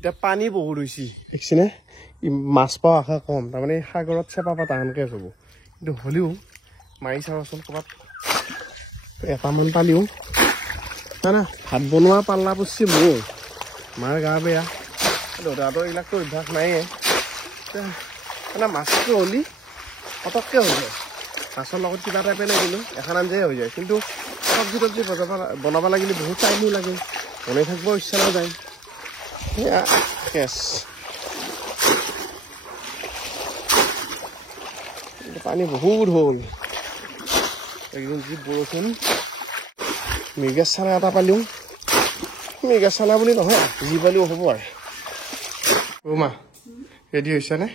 এতিয়া পানী বহুত হৈছে দেখিছেনে মাছ পোৱা আশা কম তাৰমানে সাগৰত চেপা পা টানকৈ হ'ব কিন্তু হ'লেও মাৰি চাবচোন ক'ৰবাত এটামান পালিও নাই না ভাত বনোৱা পাল্লা পচি মোৰ মাৰ গা বেয়া দেউতাহঁতৰ এইবিলাকতো অভ্যাস নাইয়ে মানে মাছটো হ'লি পটককৈ হৈ যায় মাছৰ লগত কিবা এটা পেলাই দিলোঁ এখন আঞ্জাই হৈ যায় কিন্তু চব্জি তব্জি বনাব লাগিলে বহুত টাইমো লাগে বনাই থাকিব ইচ্ছা নাযায় সেয়া কেছ পানী বহুত হ'ল একদিন যি বৰষুণ মিৰ্গা চানা এটা পালিও মিৰ্গা চানা বুলি নহয় যি পালিও হ'ব আৰু মা ৰেডি হৈছেনে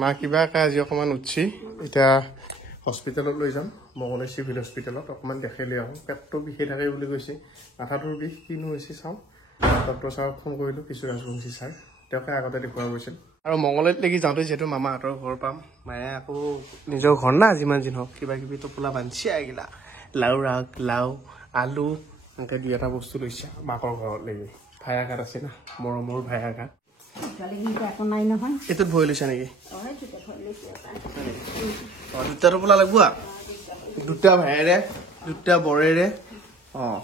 মা কিবা আজি অকণমান উঠছি এতিয়া হস্পিটেলত লৈ যাম মঙলদৈ চিভিল হস্পিটেলত অকণমান দেখাই লৈ আহোঁ পেটটো বিষাই থাকে বুলি কৈছে মাথাটোৰ বিষ কিনো হৈছে চাওঁ ডক্টৰ ছাৰক ফোন কৰিলোঁ কিছু ৰাজবংশী ছাৰ তেওঁকে আগতে দেখুওৱা গৈছিল আৰু মঙলদৈত লাগি যাওঁতে যিহেতু মামাহঁতৰ ঘৰ পাম মায়ে আকৌ নিজৰ ঘৰ না যিমান যি হওক কিবা কিবি টোপোলা বান্ধি আহিলা লাও ৰাগ লাও আলু এনেকৈ দুই এটা বস্তু লৈছে মাকৰ ঘৰত লাগি ভায়াঘাট আছে না মৰমৰ ভায়াঘাট এইটোত ভয় লৈছা নেকি দুটা টোপোলা লাগব দুটা ভায়েৰে দুটা বৰেৰে অঁ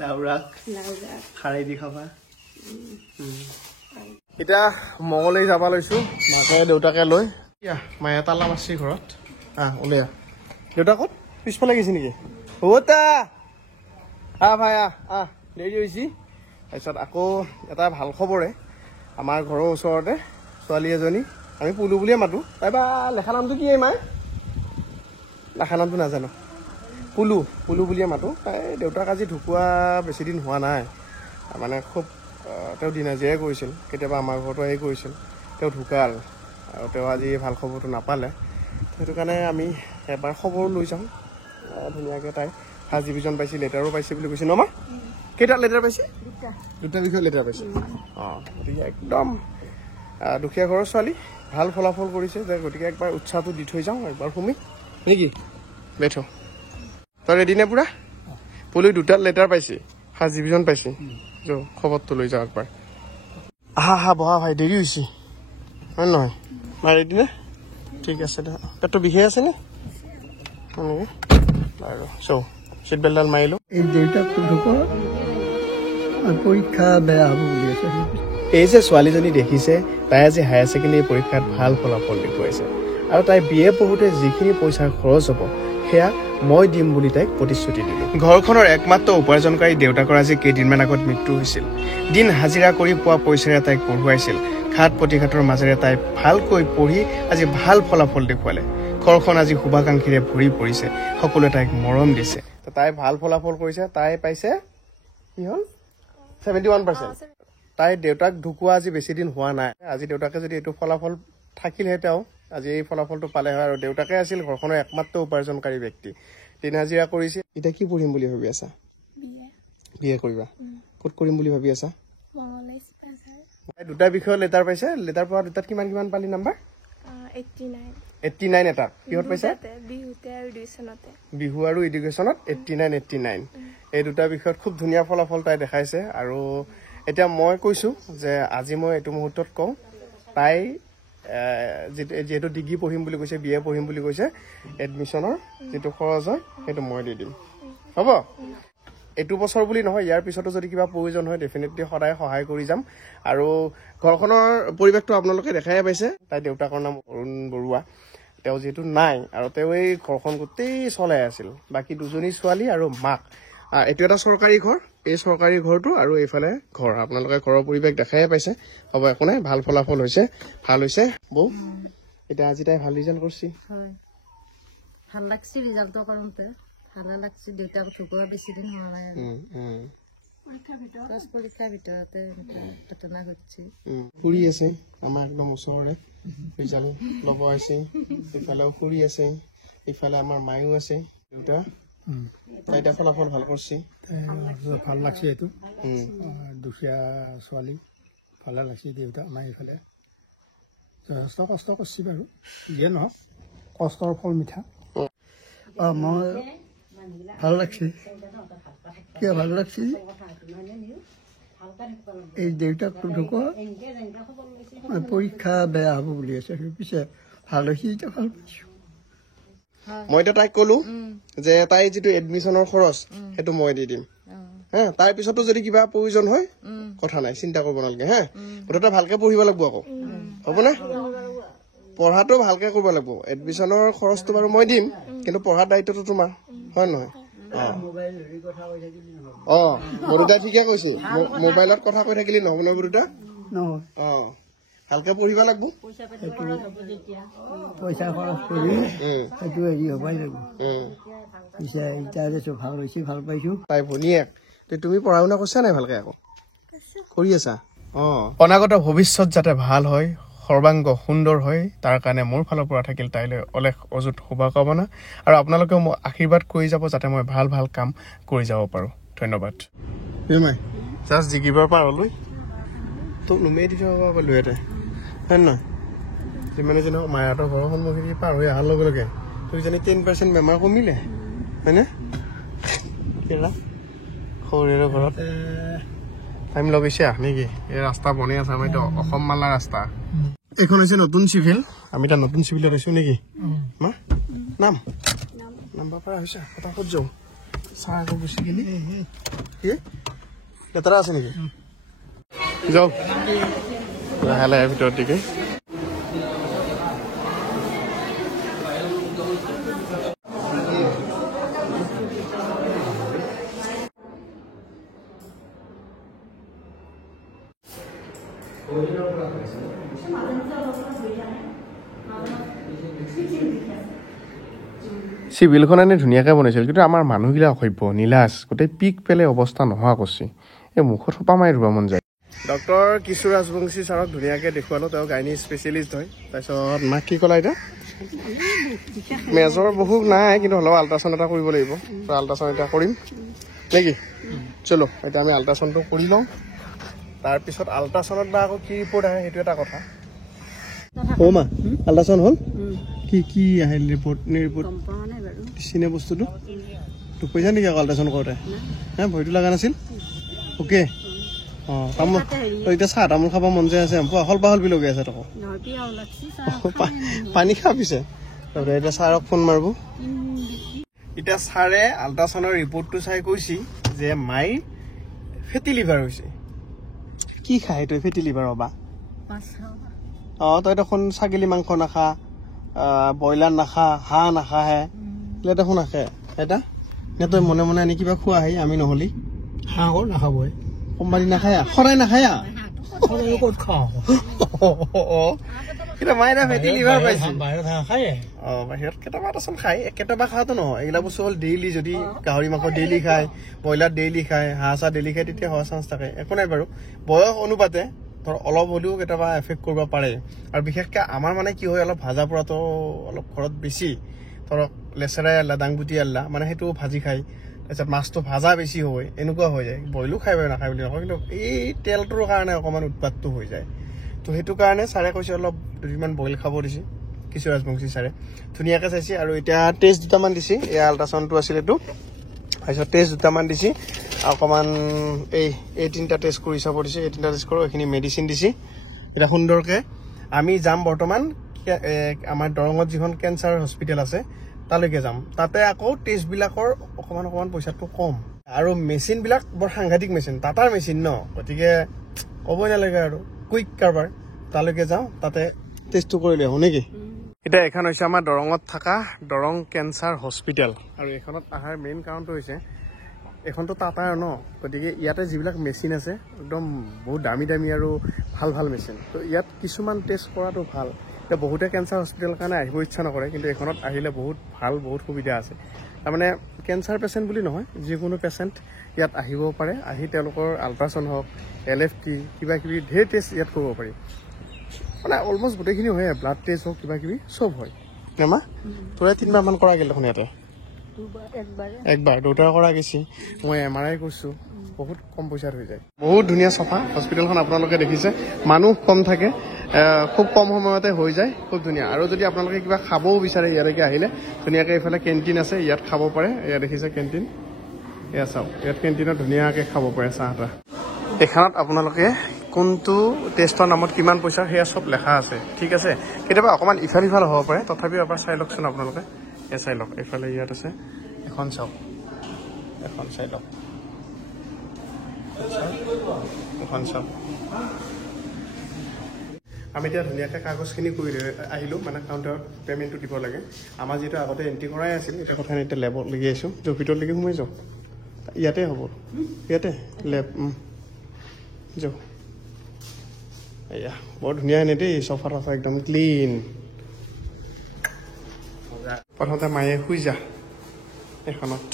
লাও ৰাগ খাৰে দি খাবা এতিয়া মঙলদৈ যাব লৈছোঁ মাকে দেউতাকে লৈ মায়ে তালা মাৰছি ঘৰত ওলাই দেউতা ক'ত পিছফালে গৈছে নেকি হৌতা ভাই দেৰি হৈছে তাৰপিছত আকৌ এটা ভাল খবৰে আমাৰ ঘৰৰ ওচৰতে ছোৱালী এজনী আমি পুলু বুলিয়ে মাতোঁ তাইবা লেখা নামটো কি মায়ে লেখা নামটো নাজানো পুলু বুলিয়ে মাতোঁ তাই দেউতাক আজি ঢুকুৱা বেছিদিন হোৱা নাই মানে খুব তেওঁ দিনাজিয়াই কৰিছিল কেতিয়াবা আমাৰ ঘৰতো আহি কৰিছিল তেওঁ ঢুকাল আৰু তেওঁ আজি ভাল খবৰটো নাপালে সেইটো কাৰণে আমি এবাৰ খবৰ লৈ যাওঁ ধুনীয়াকৈ তাই ফাৰ্ষ্ট ডিভিজন পাইছে লেটাৰো পাইছে বুলি কৈছে ন মা কেইটা লেটাৰ পাইছে দুটা বিষয়ত লেটাৰ পাইছে গতিকে একদম দুখীয়া ঘৰৰ ছোৱালী ভাল ফলাফল কৰিছে যে গতিকে একবাৰ উৎসাহটো দি থৈ যাওঁ একবাৰ শুমি নেকি বেঠো তই ৰেডি নে পুৰা পুলি দুটা লেটাৰ পাইছে ফাৰ্ষ্ট ডিভিজন পাইছে খবৰটো লৈ যাওঁ একবাৰ বহা ভাই দেৰি হৈছে হয় নহয় মা ৰেডি নে ঠিক আছে দে পেটটো বিষাই আছে নে আৰু চিট বেল্টডাল মাৰিলোঁ এই দেউতাকটো ঢুকোৱা পৰীক্ষা বেয়া হ'ব বুলি আছে এই যে ছোৱালীজনী দেখিছে তাই আজি হায়াৰ ছেকেণ্ডেৰী পৰীক্ষাত ভাল ফলাফল দেখুৱাইছে আৰু তাই BA পঢ়োঁতে যিখিনি পইচা খৰচ হ'ব সেয়া মই দিম বুলি তাইক প্ৰতিশ্ৰুতি দিলোঁ ঘৰখনৰ একমাত্ৰ উপাৰ্জনকাৰী দেউতাকৰ আজি কেইদিনমান আগত মৃত্যু হৈছিল দিন হাজিৰা কৰি পোৱা পইচাৰে তাইক পঢ়ুৱাইছিল ঘাট প্ৰতিঘাতৰ মাজেৰে তাই ভালকৈ পঢ়ি আজি ভাল ফলাফল দেখুৱালে ঘৰখন আজি শুভাকাংক্ষীৰে ভৰি পৰিছে সকলোৱে তাইক মৰম দিছে তাই ভাল ফলাফল কৰিছে তাই পাইছে কি হ'ল 71%। তাই দেউতাক ঢুকুৱা আজি বেছিদিন হোৱা নাই আজি দেউতাকে যদি এইটো ফলাফল থাকিলহে তেওঁ আজি এই ফলাফলটো পালে হয় আৰু দেউতাকে আছিল ঘৰখনৰ একমাত্ৰ উপাৰ্জনকাৰী ব্যক্তি দিন হাজিৰা কৰিছে এতিয়া কি পঢ়িম বুলি ভাবি আছা BA কৰিবা ক'ত কৰিম বুলি ভাবি আছা দুটা বিষয়ত লেটাৰ পাইছে লেটাৰ পোৱা দুটাত কিমান পালি নাম্বাৰ 89 এটা কিহত পাইছে বিহু আৰু এডুকেশ্যনত 89 এই দুটা বিষয়ত খুব ধুনীয়া ফলাফল তাই দেখাইছে আৰু এতিয়া মই কৈছোঁ যে আজি মই এইটো মুহূৰ্তত কওঁ তাই যেহেতু ডিগ্ৰী পঢ়িম বুলি কৈছে BA পঢ়িম বুলি কৈছে এডমিশ্যনৰ যিটো খৰচ হয় সেইটো মই দি দিম হ'ব এইটো বছৰ বুলি নহয় ইয়াৰ পিছতো যদি কিবা প্ৰয়োজন হয় ডেফিনেটলি সদায় সহায় কৰি যাম আৰু ঘৰখনৰ পৰিৱেশটো আপোনালোকে দেখাই পাইছে তাই দেউতাকৰ নাম অৰুণ বৰুৱা তেওঁ যিহেতু নাই আৰু তেওঁ এই ঘৰখন গোটেই চলাই আছিল বাকী দুজনী ছোৱালী আৰু মাক এইটো এটা চৰকাৰী ঘৰ এই চৰকাৰী ঘৰটো আৰু এইফালে ঘৰ আপোনালোকে ঘৰৰ পৰিৱেশ দেখাই পাইছে হ'ব একো নাই ভাল ফলাফল হৈছে ভাল হৈছে বৌ এতিয়া আজি তাই ভাল ৰিজাল্ট কৰিছে ভাল লাগছে ৰিজাল্টৰ কাৰণতে ভালে লাগছে দেউতাক ঢুকোৱা বেছিদিন হোৱা নাই পৰীক্ষাৰ ভিতৰতে ঘটনা ঘটিছে ফুৰি আছে আমাৰ একদম ওচৰৰে ৰিজাল্ট ল'ব আছে ইফালেও ফুৰি আছে ইফালে আমাৰ মায়ো আছে দেউতা তাই এতিয়া ফলাফল ভাল কৰিছে ভাল লাগছে এইটো দুখীয়া ছোৱালী ভালে লাগছে দেউতা আমাৰ এইফালে যথেষ্ট কষ্ট কৰিছে বাৰু যিয়ে নহওক কষ্টৰ ফল মিঠা মই ভাল লাগছে কিয় ভাল লাগছে এই দেউতাকটো ঢুকোৱা পৰীক্ষা বেয়া হ'ব বুলি আছে পিছে ভাল হৈছে এতিয়া ভাল পাইছোঁ মই এতিয়া তাইক ক'লো যে তাই যিটো এডমিশ্যনৰ খৰচ সেইটো মই দি দিম হা তাৰ পিছতো যদি কিবা প্ৰয়োজন হয় কথা নাই চিন্তা কৰিব নালাগে হা মুঠতে ভালকে পঢ়িব লাগিব আকৌ হ'বনে পঢ়াটো ভালকে কৰিব লাগিব এডমিশ্যনৰ খৰচটো বাৰু মই দিম কিন্তু পঢ়াৰ দায়িত্বটো তোমাৰ হয় নহয় বৰুদা ঠিকে কৈছে মোবাইলত কথা কৈ থাকিলে নহ'ব নহয় বৰুদা ভালকে পঢ়িব লাগিব পইচা খৰচ কৰি সেইটো হেৰি হ'বই লাগিব পিছে এতিয়া ভাল হৈছে ভাল পাইছোঁ তাই ভনীয়েক তুমি পঢ়া শুনা কৰিছা নাই ভালকে আকৌ কৰি আছা অনাগত ভৱিষ্যত যাতে ভাল হয় সৰ্বাংগ সুন্দৰ হয় তাৰ কাৰণে মোৰ ফালৰ পৰা থাকিল তাইলৈ অলেখ অযুত শুভকামনা আৰু আপোনালোকেও মোক আশীৰ্বাদ কৰি যাব যাতে মই ভাল ভাল কাম কৰি যাব পাৰোঁ ধন্যবাদ জাষ্ট জিকিবাৰ পাৰ লৈ তোক নুমেই দি থব পাৰিলোঁ ইয়াতে হয় নহয় যিমানে যেন মায়াহঁতৰ ঘৰৰ সন্মুখেদি পাৰ হৈ অহাৰ লগে লগে তোক জানি 10% বেমাৰ কমিলে হয়নে শৰীৰৰ ঘৰত টাইম লগাইছে নেকি এই ৰাস্তা বনাই আছে আমাৰ এইটো অসম মালা ৰাস্তা এইখন হৈছে নতুন চিভিল আমি তাত নতুন চিভিলত আছো নেকি নাম নাম্বাৰ পৰা হৈছে ফটাফট যাওঁ চাহ আকৌ গুচি গেলি কি লেতেৰা আছে নেকি যাওঁ লাহে লাহে ভিতৰত দিকে চিভিলখন এনে ধুনীয়াকৈ বনাইছিল কিন্তু আমাৰ মানুহবিলাক অসভ্য নীলাজ গোটেই পিক পেলে অৱস্থা নোহোৱা কৰিছে এই মুখত সোপা মাৰি ধুব মন যায় ডক্টৰ কিশোৰ ৰাজবংশী ছাৰক ধুনীয়াকৈ দেখুৱালোঁ তেওঁ গাইনী স্পেচিয়েলিষ্ট হয় তাৰপিছত মাক কি ক'লা এতিয়া মেজৰ বহু নাই কিন্তু হ'লেও আল্ট্ৰাচাউণ্ড এটা কৰিব লাগিব আল্ট্ৰাচাউণ্ড এটা কৰিম নেকি চলো এতিয়া আমি আল্ট্ৰাচাউণ্ডটো কৰি লওঁ তাৰপিছত আল্ট্ৰাচাউণ্ডত বা আকৌ কি ৰিপৰ্ট আহে সেইটো এটা কথা মা আল্ট্ৰাচাউণ্ড হ'ল কি কি আহিল ৰিপৰ্ট চিনে বস্তুটো তোক কৈছা নেকি আকৌ আল্ট্ৰাচাউণ্ড কৰোঁতে হে ভয়টো লগা নাছিল অ'কে তামোল এতিয়া চাহ তামোল খাব মন যায় আছে হল পাহলবি লগি আছে তোক পানী খা পিছে এতিয়া ছাৰক ফোন মাৰিব এতিয়া ছাৰে আল্ট্ৰাচাউণ্ডৰ ৰিপৰ্টটো চাই কৈছে যে মাইৰ ফেটি লিভাৰ হৈছে কি খায় তই ফেটি লিভাৰ হ'বা তই দেখোন ছাগলী মাংস নাখা ব্ৰইলাৰ নাখা হাঁহ নাখাহে দেখোন নাখে এটা নে তই মনে মনে আনি কিবা খোৱা আহি আমি নহ'লি হাঁহ নাখাবই কোম্পানী নাখায়া সদায় নাখায়া ক'ত খাওঁ কিন্তু মায়ে ফেটি লিভাৰ পাইছে বাহিৰত হাঁহ খায় বাহিৰত কেতিয়াবা আচলতে খায় কেতিয়াবা খোৱাটো নহয় এইবিলাক বস্তু হ'ল ডেইলি যদি গাহৰি মাংস ডেইলি খায় ব্ৰইলাৰ ডেইলি খায় হাঁহ চাহ ডেইলি খায় তেতিয়া হোৱা চান্স থাকে একো নাই বাৰু বয়স অনুপাতে ধৰ অলপ হ'লেও কেতিয়াবা এফেক্ট কৰিব পাৰে আৰু বিশেষকৈ আমাৰ মানে কি হয় অলপ ভাজা পোৰাটো অলপ ঘৰত বেছি ধৰক লেচেৰাই আল্লা দাংবুটি আল্লা মানে সেইটো ভাজি খায় তাৰপিছত মাছটো ভাজা বেছি হয় এনেকুৱা হৈ যায় বইলো খাই বাৰু নাখায় বুলি নকয় কিন্তু এই তেলটোৰ কাৰণে অকণমান উৎপাতটো হৈ যায় তো সেইটো কাৰণে ছাৰে কৈছে অলপ দুদিনমান বইল খাব দিছে কিশোৰ ৰাজবংশী ছাৰে ধুনীয়াকৈ চাইছে আৰু এতিয়া টেষ্ট দুটামান দিছে এই আল্ট্ৰাচাউণ্ডটো আছিল এইটো তাৰপিছত টেষ্ট দুটামান দিছে অকণমান এই তিনিটা টেষ্ট কৰি চাব দিছে এই তিনিটা টেষ্ট কৰোঁ এইখিনি মেডিচিন দিছে এতিয়া সুন্দৰকৈ আমি যাম বৰ্তমান আমাৰ দৰঙত যিখন কেঞ্চাৰ হস্পিটেল আছে তালৈকে যাম তাতে আকৌ টেষ্টবিলাকৰ অকণমান পইচাটো কম আৰু মেচিনবিলাক বৰ সাংঘাতিক মেচিন টাটাৰ মেচিন ন গতিকে ক'বই নালাগে আৰু কুইক কাৰবাৰ তালৈকে যাওঁ তাতে টেষ্টটো কৰিলে আহোঁ নেকি এতিয়া এখন হৈছে আমাৰ দৰঙত থকা দৰং কেঞ্চাৰ হস্পিটেল আৰু এইখনত অহাৰ মেইন কাৰণটো হৈছে এইখনতো টাটাৰ ন গতিকে ইয়াতে যিবিলাক মেচিন আছে একদম বহুত দামী দামী আৰু ভাল ভাল মেচিন তো ইয়াত কিছুমান টেষ্ট কৰাটো ভাল এতিয়া বহুতে কেঞ্চাৰ হস্পিটেলৰ কাৰণে আহিব ইচ্ছা নকৰে কিন্তু এইখনত আহিলে বহুত ভাল বহুত সুবিধা আছে তাৰমানে কেঞ্চাৰ পেচেণ্ট বুলি নহয় যিকোনো পেচেণ্ট ইয়াত আহিব পাৰে আহি তেওঁলোকৰ আল্ট্ৰাচাউণ্ড হওক LFT কিবা কিবি ঢেৰ টেষ্ট ইয়াত কৰিব পাৰি মানে অলমষ্ট গোটেইখিনি হয় ব্লাড টেষ্ট হওক কিবা কিবি চব হয় নেমা তোৰে 3বাৰমান কৰা গ'ল দেখোন ইয়াতে একবাৰ দুটাৰ কৰা গৈছে মই MRI কৰিছোঁ বহুত কম পইচাত হৈ যায় বহুত ধুনীয়া চফা হস্পিটেলখন আপোনালোকে দেখিছে মানুহ কম থাকে খুব কম সময়তে হৈ যায় খুব ধুনীয়া আৰু যদি আপোনালোকে কিবা খাবও বিচাৰে ইয়ালৈকে আহিলে ধুনীয়াকৈ এইফালে কেণ্টিন আছে ইয়াত খাব পাৰে এয়া দেখিছে কেণ্টিন এয়া চাওক ইয়াত কেণ্টিনত ধুনীয়াকৈ খাব পাৰে চাহ তাহ এখানত আপোনালোকে কোনটো টেষ্টৰ নামত কিমান পইচা সেয়া চব লেখা আছে ঠিক আছে কেতিয়াবা অকণমান ইফাল সিফাল হ'ব পাৰে তথাপিও এবাৰ চাই লওকচোন আপোনালোকে এই চাই লওক এইফালে ইয়াত আছে এখন চাওক এখন চাই লওক এখন চাওক আমি এতিয়া ধুনীয়াকৈ কাগজখিনি কৰি আহিলোঁ মানে কাউণ্টাৰত পে'মেণ্টটো দিব লাগে আমাৰ যিটো আগতে এণ্ট্ৰি কৰাই আছিল এতিয়া কথা এতিয়া লেবত লাগি আহিছোঁ য'ত ভিতৰলৈকে সোমাই যাওঁ ইয়াতে হ'ব ইয়াতে লেব যাওঁ এয়া বৰ ধুনীয়া এনে দেই চফা টফা একদম ক্লিন প্ৰথমতে মায়ে শুই যা এখনত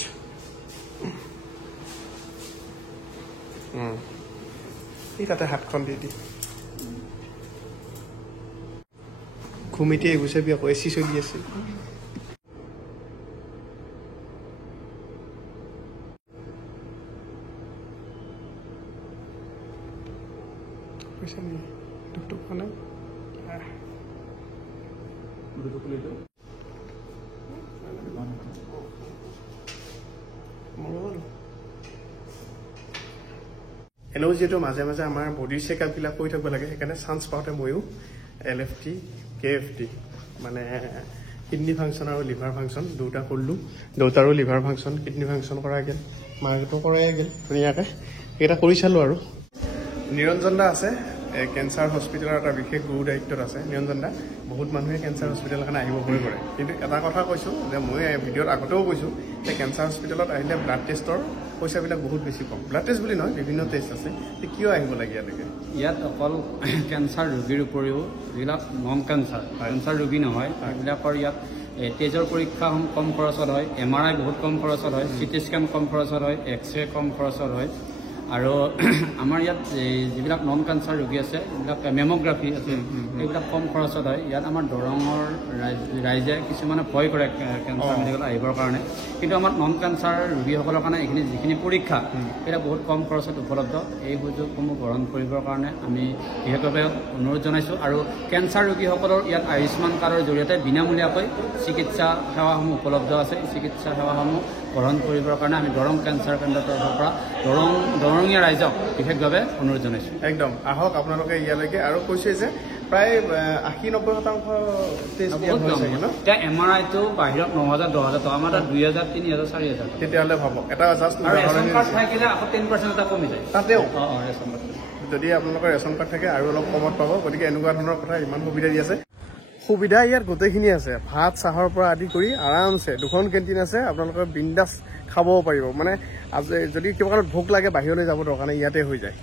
এই তাতে হাতখন দি দি ঘুমিতে গুচাবি আকৌ এচি চলি আছে এনেও যিহেতু মাজে মাজে আমাৰ বডিৰ চেকআপবিলাক কৰি থাকিব লাগে সেইকাৰণে চান্স পাওঁতে ময়ো LFT KFT মানে কিডনি ফাংচন আৰু লিভাৰ ফাংচন দুটা কৰিলোঁ দেউতাৰো লিভাৰ ফাংচন কিডনি ফাংচন কৰা গ'ল মাকতো কৰাই গ'ল ধুনীয়াকৈ সেইকেইটা কৰি চালোঁ আৰু নিৰঞ্জন দা আছে কেঞ্চাৰ হস্পিটেলৰ এটা বিশেষ গুৰু দায়িত্বত আছে নিৰঞ্জন দা বহুত মানুহে কেঞ্চাৰ হস্পিটেলৰ কাৰণে আহিব ভয় কৰে কিন্তু এটা কথা কৈছোঁ যে মই ভিডিঅ'ত আগতেও কৈছোঁ যে কেঞ্চাৰ হস্পিটেলত আহিলে ব্লাড টেষ্টৰ পইচাবিলাক বহুত বেছি কম ব্লাড টেষ্ট বুলি নহয় বিভিন্ন টেষ্ট আছে কিয় আহিব লাগে ইয়ালৈকে ইয়াত অকল কেঞ্চাৰ ৰোগীৰ উপৰিও যিবিলাক নন কেঞ্চাৰ ৰোগী নহয় সেইবিলাকৰ ইয়াত তেজৰ পৰীক্ষা কম খৰচত হয় MRI বহুত কম খৰচত হয় CT স্কেন কম খৰচত হয় X-ray কম খৰচত হয় আৰু আমাৰ ইয়াত যিবিলাক নন কেঞ্চাৰ ৰোগী আছে এইবিলাক মেম'গ্ৰাফি আছে এইবিলাক কম খৰচত হয় ইয়াত আমাৰ দৰঙৰ ৰাইজে কিছুমানে ভয় কৰে কেঞ্চাৰ মেডিকেল আহিবৰ কাৰণে কিন্তু আমাৰ নন কেঞ্চাৰ ৰোগীসকলৰ কাৰণে এইখিনি যিখিনি পৰীক্ষা সেইবিলাক বহুত কম খৰচত উপলব্ধ এই সুযোগসমূহ গ্ৰহণ কৰিবৰ কাৰণে আমি বিশেষভাৱে অনুৰোধ জনাইছোঁ আৰু কেঞ্চাৰ ৰোগীসকলৰ ইয়াত আয়ুষ্মান কাৰ্ডৰ জৰিয়তে বিনামূলীয়াকৈ চিকিৎসা সেৱাসমূহ উপলব্ধ আছে এই চিকিৎসা সেৱাসমূহ গ্ৰহণ কৰিবৰ কাৰণে আমি দৰং কেঞ্চাৰ কেন্দ্ৰৰ তৰফৰ পৰা দৰঙীয়া ৰাইজক বিশেষভাৱে অনুৰোধ জনাইছোঁ একদম আহক আপোনালোকে ইয়ালৈকে আৰু কৈছে যে প্ৰায় 80-90% টেষ্ট দিয়া হয় চাগে ন এতিয়া MRIটো বাহিৰত 9,000 10,000 টকা আমাৰ তাত 2,000 3,000 4,000 তেতিয়াহ'লে ভাবক এটা জাষ্ট আৰু ৰেচন কাৰ্ড থাকিলে আকৌ 10% এটা কমি যায় তাতেও ৰেচন কাৰ্ড যদি আপোনালোকৰ ৰেচন কাৰ্ড থাকে আৰু অলপ কমত পাব গতিকে এনেকুৱা ধৰণৰ কথা ইমান সুবিধা দি আছে সুবিধা ইয়াত গোটেইখিনি আছে ভাত চাহৰ পৰা আদি কৰি আৰামছে দুখন কেণ্টিন আছে আপোনালোকৰ বিন্দাছ খাবও পাৰিব মানে যদি কিবা কাৰণত ভোক লাগে বাহিৰলৈ যাব দৰকাৰ নাই ইয়াতে হৈ যায়